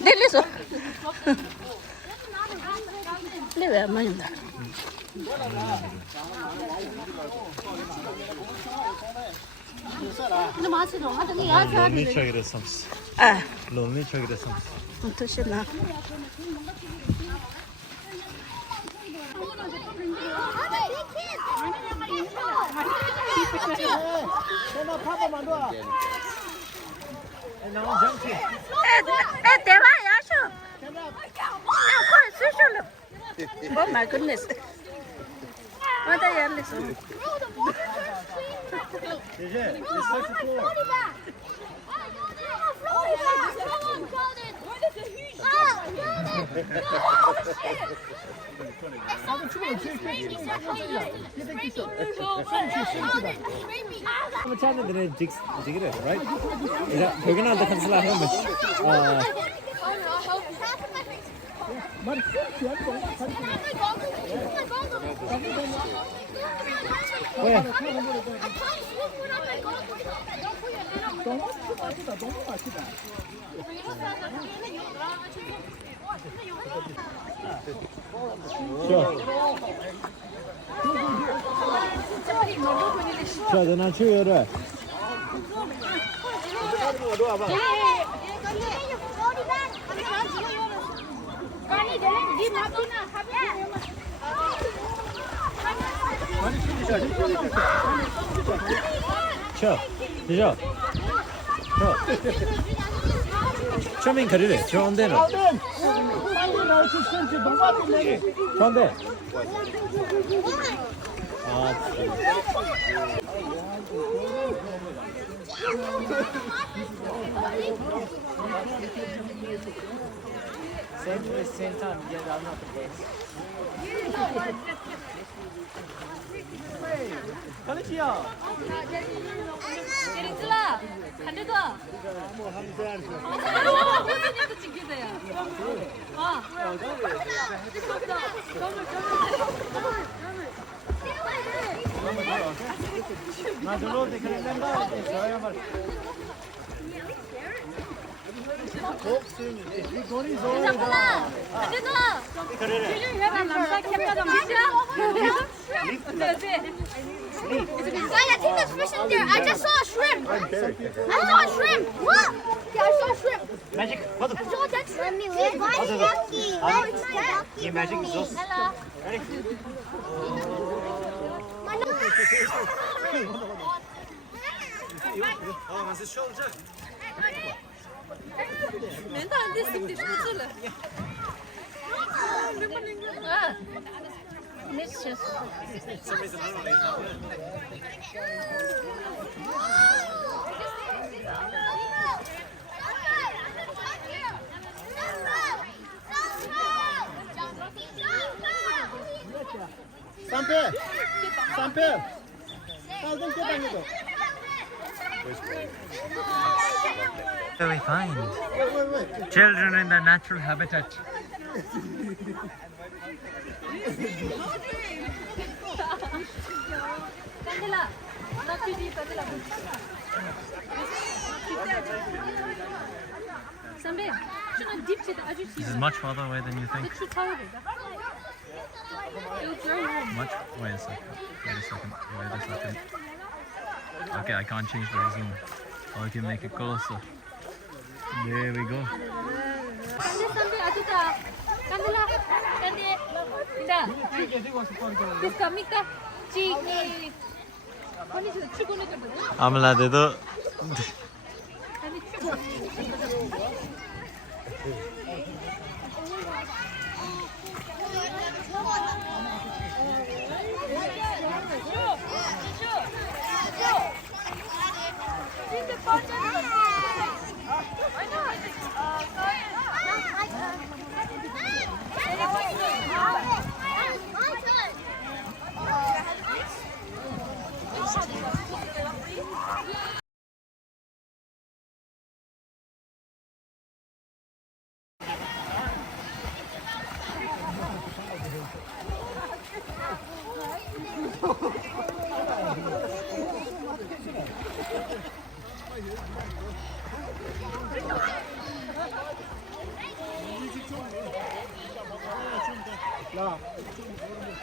내려서. 내 왜 안 맞는다. Lonely chagre sams. 아, Lonely chagre sams. 어떠시나? 대화야셔. Oh my goodness. What are you listening? Right? We're gonna have to cancel our home. 자, 나 치우래. 쳐, 되죠? 처음엔 그래, 좋은데는. 좋은데. Same place, same time. Yeah, I'm not the best. Konnichiwa. 제리틀라 간대도 또 찍기세요. I think there's fish in there. I just saw a shrimp. I saw a shrimp. Look. Yeah, I saw a shrimp. Magic, what? I saw that shrimp. Why is it ducky? Oh, it's ducky. Yeah, magic is just. Ready? Oh, was ist schon? 멘탈한테 쓱 뜯을래. It's just. For some reason, I don't know. Sampe. Sampe. We find children in their natural habitat. 간대라. 나 PD 간대라. 선배, 저는 딥치다 아주 This is much farther away than you think. 그 추차오르다. Much? Wait a second. Wait a second. Wait a second. Okay, I can't change the zoom. Or I can make it closer. There we go. 선배 아주다. 간대라. 간대. 자. This 갑니까? 지기. 아니 저 출근했거든. 아무래도 아니 출근.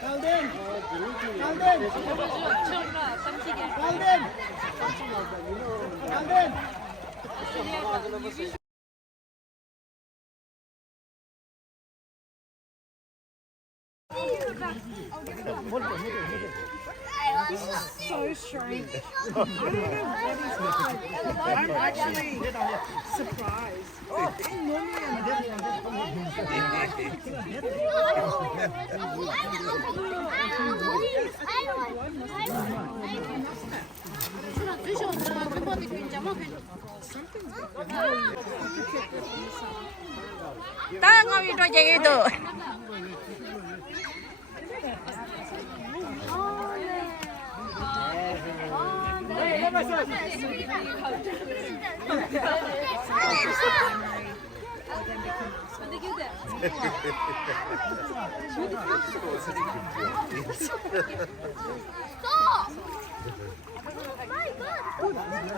Kalden. Kalden. Kalden. Kalden. So strange. I don't know what he's like. I'm actually surprised. Ta ngồi cho chị tôi. Stop! Oh my God!